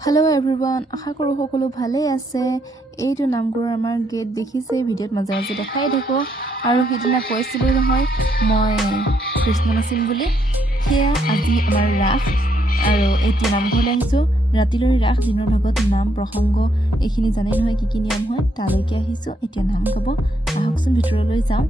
Hello everyone आशा करूँ সকলো ভালেই আছে। এইটো নামঘৰৰ আমাৰ গেট দেখিছে, ভিডিঅ'ত মাজে মাজে দেখাই থাকোঁ। আৰু সিদিনা কৈছিলোঁ নহয় মই কৃষ্ণ নাচিম বুলি, সেয়া আজি আমাৰ ৰাস। আৰু এতিয়া নামঘৰলৈ আহিছোঁ, ৰাতিলৈ ৰাস, দিনৰ ভাগত নাম প্ৰসংগ এইখিনি জানেই নহয় কি কি নিয়ম হয়। তালৈকে আহিছোঁ, এতিয়া নাম গাব। আহকচোন ভিতৰলৈ যাওঁ।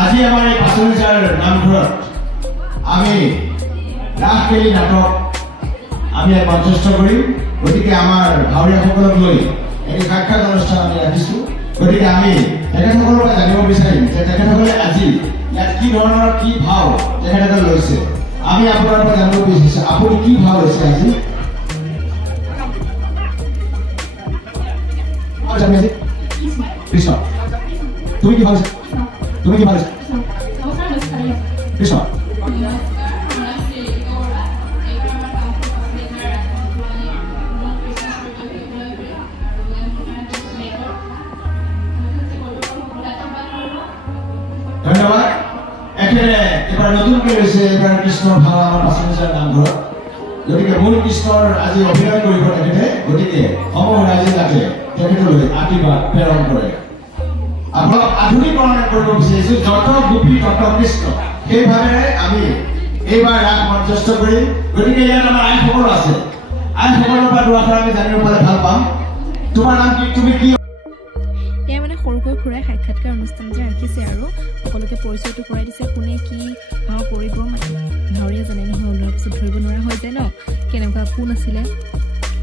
আজি আমাৰ এই পাচলিচাৰ নামঘৰত আমি ৰাসকেলি নাটক আমি মঞ্চস্থ কৰিম। গতিকে আমাৰ ভাৱৰীয়াসকলক লৈ এটি সাক্ষাৎ অনুষ্ঠান আমি ৰাখিছোঁ। গতিকে আমি তেখেতসকলৰ পৰা জানিব বিচাৰিম যে তেখেতসকলে আজি ইয়াত কি ধৰণৰ কি ভাৱ তেখেতসকলে লৈছে। আমি আপোনাৰ পৰা জানিব বিচাৰিছোঁ আপুনি কি ভাৱ লৈছে আজি। কৃষ্ণ, তুমি কি ভাবিছা? তুমি কি ভাবিছা? কৃষ্ণ, ধন্যবাদ। একেবাৰে এবাৰ নতুনকৈ লৈছে এবাৰ কৃষ্ণৰ ভাৱ আমাৰ পাচলিচাৰ নামঘৰত। গতিকে মূল কৃষ্ণৰ আজি অভিনয় কৰিব তেখেতে। গতিকে সমূহ ৰাইজে যাতে তেখেতলৈ আশীৰ্বাদ প্ৰেৰণ কৰে। আপোনাক আধুনিকৰণ কৰিব বিচাৰিছোঁ, যত গোপী তত কৃষ্ণ, সেইভাৱে আমি এইবাৰ ৰাস মঞ্চস্থ কৰিম। গতিকে ইয়াত আমাৰ আইসকল আছে, আইসকলৰ পৰা দুআষাৰ আমি জানিব পালে ভাল পাম। তোমাৰ নাম কি? তুমি কি? এয়া মানে সৰুকৈ খুৰাই সাক্ষাৎকাৰ অনুষ্ঠান যে ৰাখিছে আৰু সকলোকে পৰিচয়টো কৰাই দিছে, কোনে কি ভাও কৰিব। মানে ভাৱৰীয়া জানে নহয়, ওলোৱাৰ পিছত ধৰিব নোৱাৰা হৈ যায় ন কেনেকুৱা কোন আছিলে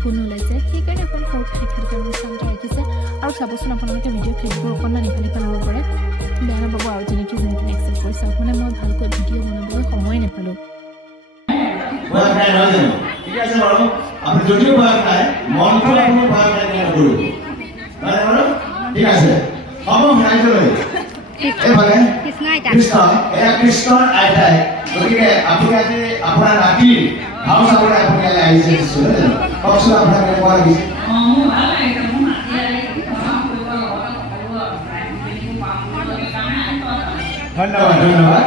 কোন ওলাইছে। সেইকাৰণে অকণ সৰুকৈ সাক্ষাৎকাৰ অনুষ্ঠান এটা ৰাখিছে। আৰু চাবচোন আপোনালোকে ভিডিঅ' ক্লিপবোৰ অকণমান ইফালে ল'ব পাৰে, বেয়া নাপাব। আৰু যেনেকৈ একচেপ্ট কৰি চাওক, মানে মই ভালকৈ ভিডিঅ' বনাবলৈ সময় নাপালোঁ। ঠিক আছে বাৰু, আপুনি যদিও ভয় পায় মনটো আপুনি ভয় পাই নকৰিব। ঠিক আছে, সমূহ ৰাইজলৈ এইফালে কৃষ্ণ, এয়া কৃষ্ণৰ আইতাই। গতিকে আপুনি আজি আপোনাৰ ৰাতিৰ ভাও চাবলৈ আপুনি ইয়ালৈ আহিছে নিশ্চয়। কওকচোন আপোনাৰ কেনেকুৱা লাগিছে? ধন্যবাদ ধন্যবাদ।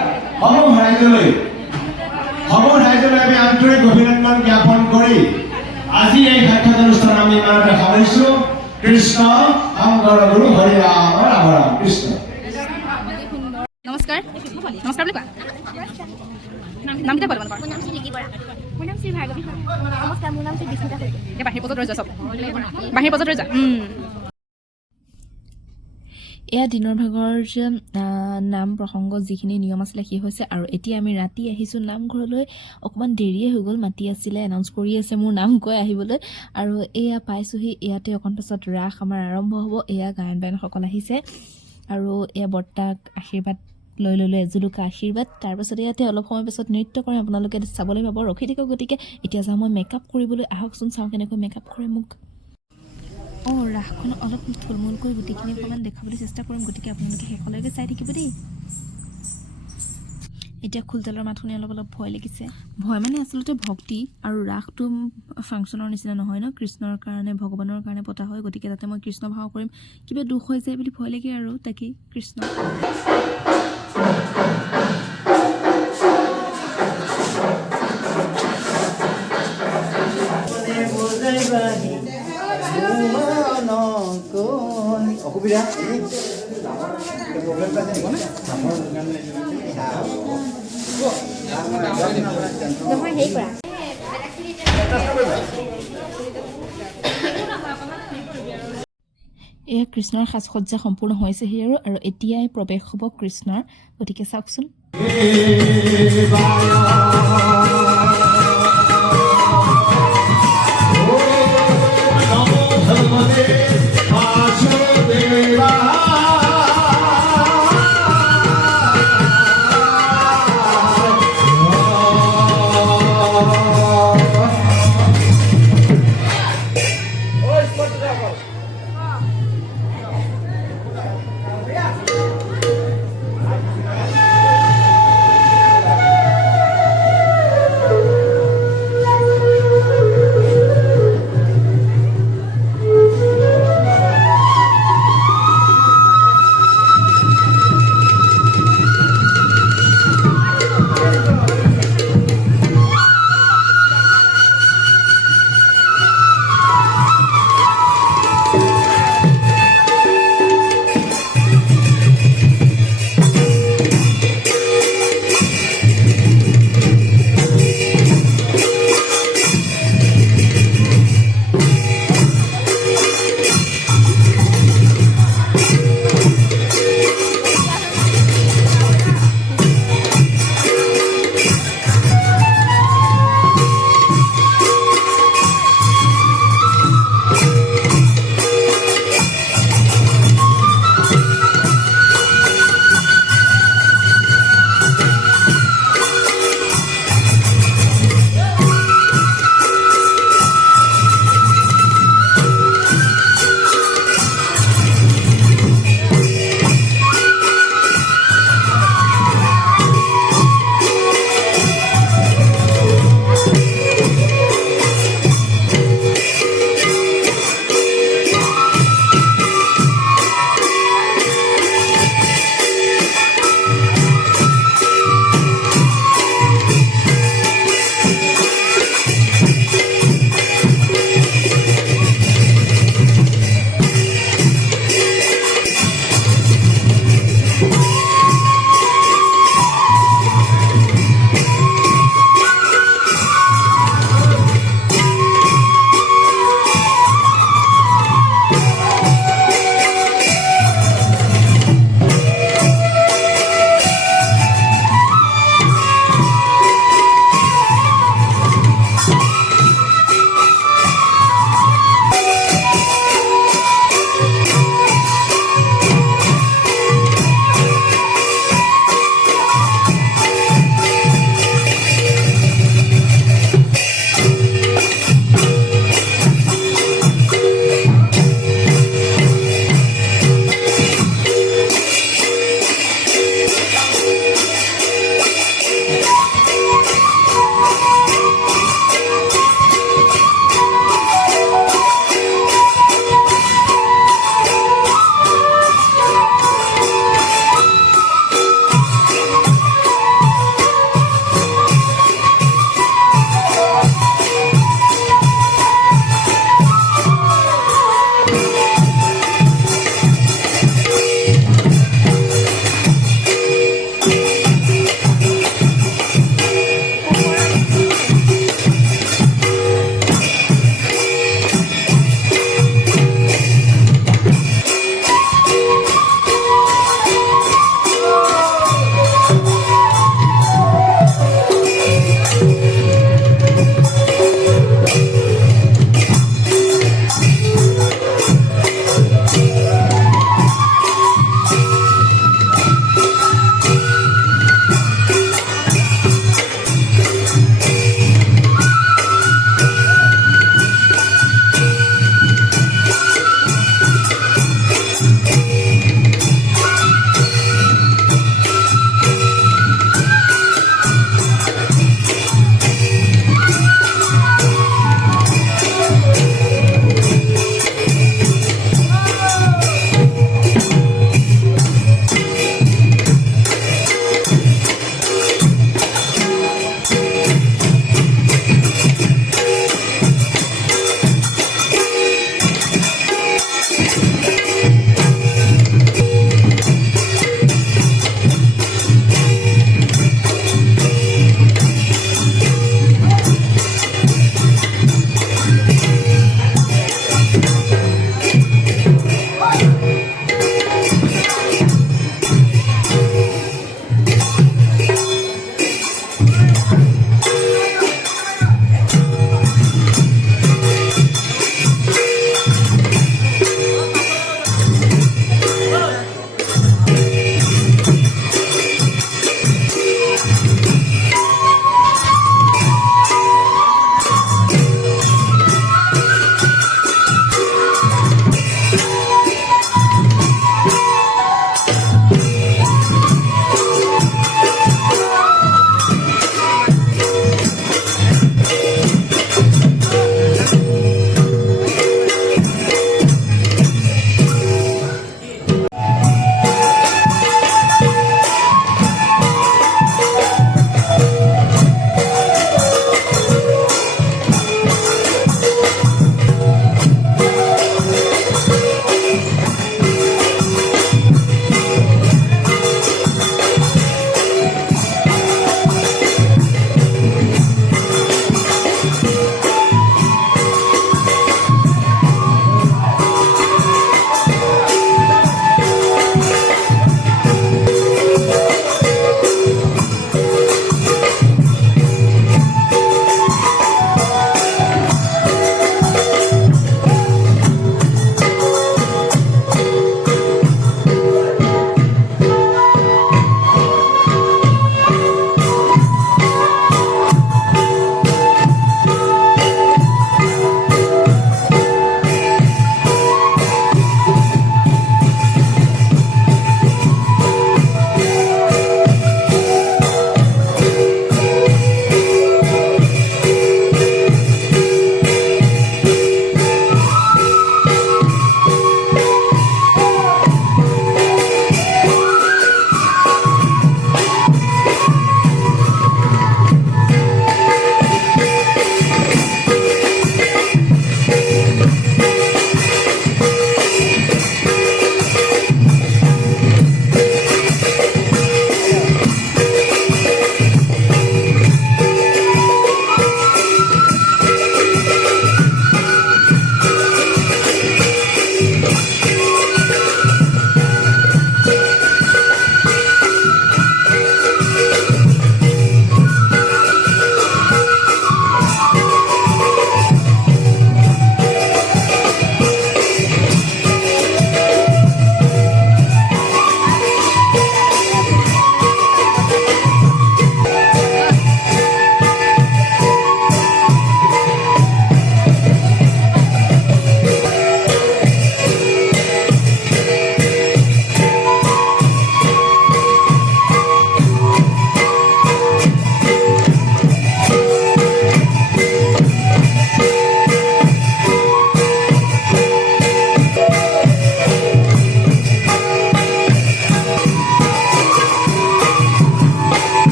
সমূহ ৰাইজলৈ আমি আন্তৰিক অভিনন্দন জ্ঞাপন কৰি আজি এই সাক্ষাৎ অনুষ্ঠান আমি ইমানতে সামৰিছোঁ। কৃষ্ণ শংকৰ গুৰু হৰি ৰাম ৰাম ৰাম কৃষ্ণ। নমস্কাৰ, নমস্কাৰ বুলি কোৱা। নাম কেতিয়া কোৱা? মোৰ নাম শ্ৰী লিগি বৰা। মোৰ নাম শ্ৰী ভাৰ্গৱী শৰ্মা। নমস্কাৰ, মোৰ নাম শ্ৰী বিস্মিতা শইকীয়া। এই বাহিৰ পজত ৰৈ যোৱা, চব বাহিৰ পজত ৰৈ যোৱা। এয়া দিনৰ ভাগৰ যে নাম প্ৰসংগ যিখিনি নিয়ম আছিলে সেই হৈছে। আৰু এতিয়া আমি ৰাতি আহিছোঁ নামঘৰলৈ। অকণমান দেৰিয়ে হৈ গ'ল, মাতি আছিলে, এনাউন্স কৰি আছে মোৰ নাম কৈ আহিবলৈ। আৰু এয়া পাইছোঁহি, ইয়াতে অকণ পাছত ৰাস আমাৰ আৰম্ভ হ'ব। এয়া গায়ন বায়নসকল আহিছে আৰু এয়া বৰ্তাক আশীৰ্বাদ লৈ এজুলুকা আশীৰ্বাদ। তাৰপাছতে ইয়াতে অলপ সময় পাছত নৃত্য কৰে, আপোনালোকে চাবলৈ পাব, ৰখি থাকক। গতিকে এতিয়া যাওঁ মই মেকআপ কৰিবলৈ। আহকচোন চাওঁ কেনেকৈ মেকআপ কৰে মোক। ৰাসখন অলপ থুলমূলকৈ গোটেইখিনি অকণমান দেখাবলৈ চেষ্টা কৰিম, গতিকে আপোনালোকে শেষলৈকে চাই থাকিব দেই। এতিয়া খোলতালৰ মাত শুনি অলপ ভয় লাগিছে। ভয় মানে আচলতে ভক্তি। আৰু ৰাসটো ফাংচনৰ নিচিনা নহয় ন, কৃষ্ণৰ কাৰণে, ভগৱানৰ কাৰণে পতা হয়। গতিকে তাতে মই কৃষ্ণ ভাও কৰিম, কিবা দুখ হৈ যায় বুলি ভয় লাগে আৰু তাকেই কৃষ্ণ। অসুবিধা নহয় হেৰি কৰা। এয়া কৃষ্ণৰ সাজ সজ্জা সম্পূৰ্ণ হৈছেহি আৰু এতিয়াই প্ৰৱেশ হ'ব কৃষ্ণৰ। গতিকে চাওকচোন।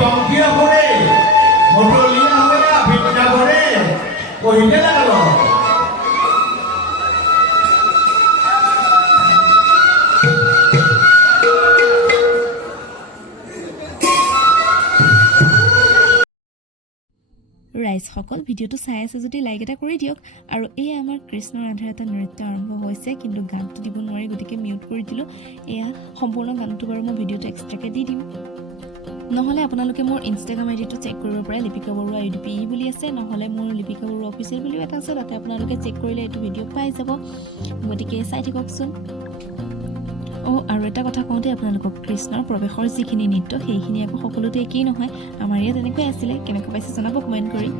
পংক্তিয়া কৰে মটলিয়া হয়ে ভিক্ষা কৰে কহিতে লাগলো ৰাইজসকল ভিডিঅ'টো চাই আছে যদি লাইক এটা কৰি দিয়ক আৰু এই আমাৰ কৃষ্ণ ৰাধাৰ এটা নৃত্য আৰম্ভ হৈছে কিন্তু গানটো দিব নোৱাৰি গতিকে মিউট কৰি দিলোঁ এয়া সম্পূৰ্ণ গানটো বাৰু মই ভিডিঅ'টো এক্সট্ৰাকৈ দি দিম নহ'লে আপোনালোকে মোৰ ইনষ্টাগ্ৰাম আইডিটো চেক কৰিব পাৰে লিপিকা বৰুৱা UDPE বুলি আছে নহ'লে মোৰ লিপিকা বৰুৱা অফিচিয়েল বুলিও এটা আছে তাতে আপোনালোকে চেক কৰিলে এইটো ভিডিঅ' পাই যাব গতিকে চাই থাককচোন আৰু এটা কথা কওঁতে আপোনালোকক কৃষ্ণৰ প্ৰৱেশৰ যিখিনি নৃত্য সেইখিনি আকৌ সকলোতে একেই নহয় আমাৰ ইয়াত তেনেকৈ আছিলে কেনেকৈ পাইছে জনাব কমেণ্ট কৰি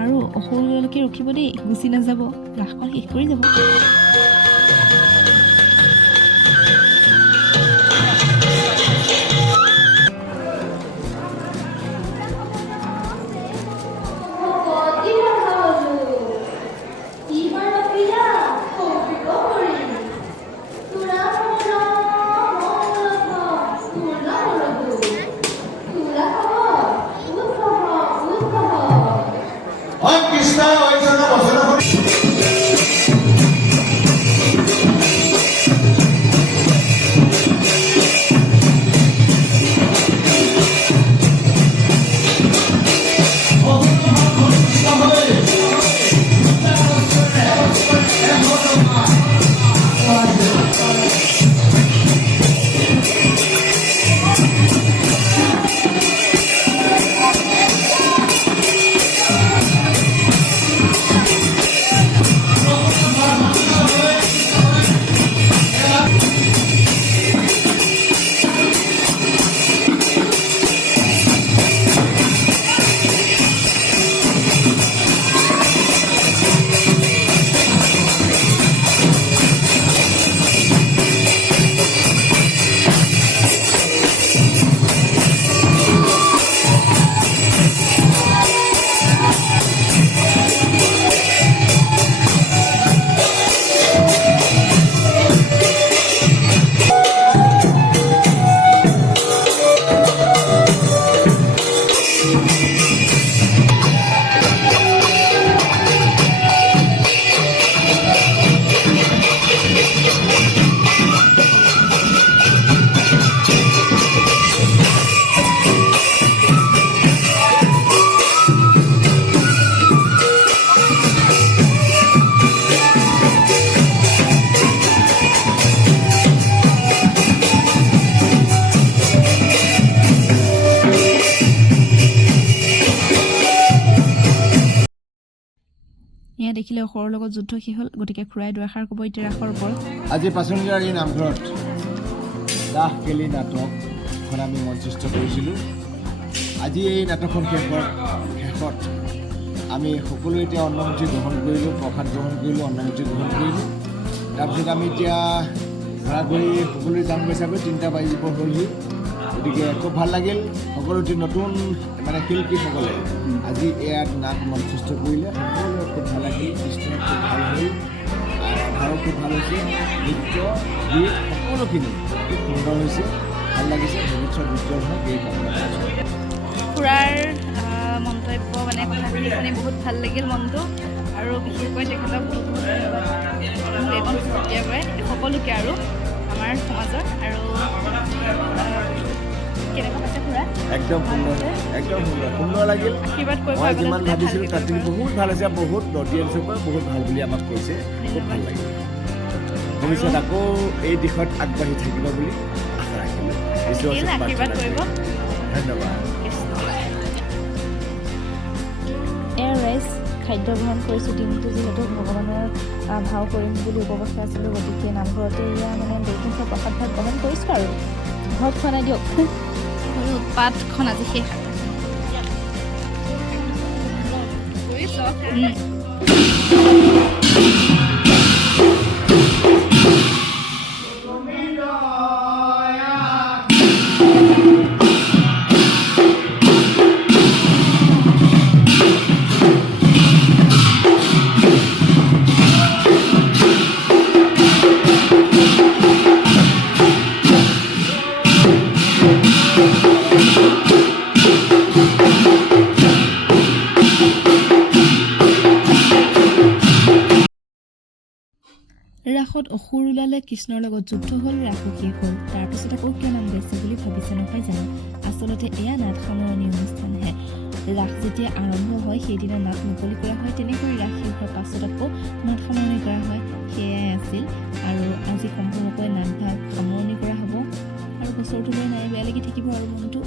আৰু অসুৰলৈকে ৰখিব দেই গুচি নাযাব ৰাসখন শেষ কৰি যাব কৃষ্ণ ঐশ্বৰ্য বচন এয়া দেখিলে অসুৰৰ লগত যুদ্ধ শেষ হ'ল গতিকে খুৰাই দুআষাৰ ক'ব এতিয়া ৰাসৰ ওপৰত আজি পাচনিজাৰ এই নামঘৰত ৰাস কেলি নাটকখন আমি মঞ্চস্থ কৰিছিলোঁ আজি এই নাটকখন শেষত আমি সকলোৱে এতিয়া অন্নমুঠি গ্ৰহণ কৰিলোঁ প্ৰসাদ গ্ৰহণ কৰিলোঁ অন্নমুঠি গ্ৰহণ কৰিলোঁ তাৰপিছত আমি এতিয়া ভাড়া কৰি সকলোৱে যাম গৈছাগৈ 3টা বাজিব হ'লহি গতিকে খুব ভাল লাগিল সকলোটি নতুন শিল্পীসকলে আজি ইয়াত নাট মঞ্চস্থ কৰিলে সকলোৱে খুব ভাল লাগিল কৃষ্ণ খুব ভাল হ'ল ৰাধাও খুব ভাল হৈছে নৃত্য গীত সকলোখিনি খুব সুন্দৰ হৈছে ভাল লাগিছে ভৱিষ্যত উজ্জ্বল হওক এই কামনা খুৰাৰ মন্তব্য কথাখিনি শুনি বহুত ভাল লাগিল মনটো আৰু বিশেষকৈ তেখেতক বহুত বহুত ধন্যবাদ এইখন তেতিয়াৰ পৰাই সকলোকে আৰু আমাৰ সমাজত আৰু কেনেকুৱা পাইছে খুৰা একদম সুন্দৰ লাগিল মই যিমান ভাবিছিলোঁ তাতকৈ বহুত ভাল হৈছে বহুত অডিয়েঞ্চৰ পৰা বহুত ভাল বুলি আমাক কৈছে খুব ভাল লাগিল ভৱিষ্যত আকৌ এই দিশত আগবাঢ়ি থাকিব বুলি আশা ৰাখিলোঁ আশীৰ্বাদ কৰিব ধন্যবাদ এয়া ৰাইজ খাদ্য গ্ৰহণ কৰিছোঁ দিনটো যিহেতু ভগৱানৰ ভাও কৰিম বুলি উপবাস আছিলোঁ গতিকে নামঘৰতে এয়া দৈনিক প্ৰসাদ ভাগ গ্ৰহণ কৰিছোঁ আৰু ঘৰত খোৱা নাই দিয়ক উৎপাতখন আজি শেষ ৰাসত অসুৰ ওলালে, কৃষ্ণৰ লগত যুদ্ধ হ'ল, ৰাসো শেষ হ'ল। তাৰপিছত আকৌ কিয় নাম গাইছে বুলি ভাবিছে নহয় জানো? আচলতে এয়া নাট সামৰণি অনুষ্ঠানহে। ৰাস যেতিয়া আৰম্ভ হয় সেইদিনা নাট মুকলি কৰা হয়, তেনেকৈ ৰাস শেষ হোৱাৰ পাছত আকৌ নাট সামৰণি কৰা হয়। সেয়াই আছিল আৰু আজি সম্পূৰ্ণকৈ নাটভাগ সামৰণি কৰা হ'ব আৰু বছৰটোলৈ নাই বেয়া লাগি থাকিব আৰু মনটো।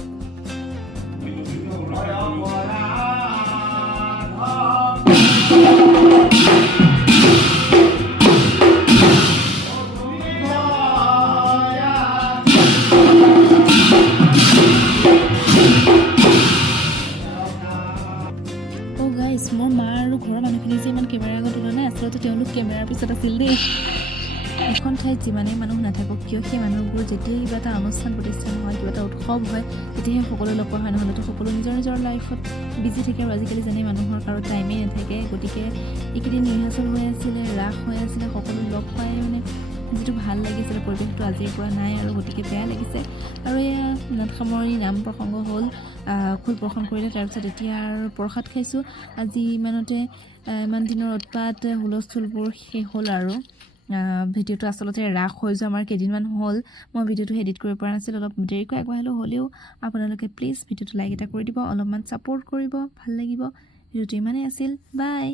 মোৰ মা আৰু ঘৰৰ মানুহখিনি যে ইমান কেমেৰাৰ আগত ওলোৱা নাই, আচলতে তেওঁলোক কেমেৰাৰ পিছত আছিল দেই। এখন ঠাইত যিমানেই মানুহ নাথাকক কিয়, সেই মানুহবোৰ যেতিয়া কিবা এটা অনুষ্ঠান প্ৰতিষ্ঠান হয়, কিবা এটা উৎসৱ হয়, তেতিয়াহে সকলো লগ পোৱা হয়, নহ'লেতো সকলো নিজৰ নিজৰ লাইফত বিজি থাকে আৰু আজিকালি জানে মানুহৰ কাৰো টাইমেই নাথাকে। গতিকে এইকেইদিন ৰিহাৰ্চেল হৈ আছিলে, ৰাস হৈ আছিলে, সকলো লগ পাই মানে যিটো ভাল লাগিছিলে পৰিৱেশটো আজিৰ পৰা নাই আৰু গতিকে বেয়া লাগিছে। আৰু এয়া নাট সামৰণি নাম প্ৰসংগ হ'ল, খোল প্ৰসংগ কৰিলে, তাৰপিছত এতিয়া আৰু প্ৰসাদ খাইছোঁ। আজি ইমানতে ইমান দিনৰ উৎপাত হুলস্থুলবোৰ শেষ হ'ল আৰু ভিডিঅ'টো আচলতে ৰাস হৈ যোৱা আমাৰ কেইদিনমান হ'ল, মই ভিডিঅ'টো এডিট কৰিব পৰা নাছিলোঁ, অলপ দেৰিকৈ আগবঢ়ালোঁ। হ'লেও আপোনালোকে প্লিজ ভিডিঅ'টো লাইক এটা কৰি দিব, অলপমান ছাপোৰ্ট কৰিব, ভাল লাগিব। ভিডিঅ'টো ইমানেই আছিল, বাই।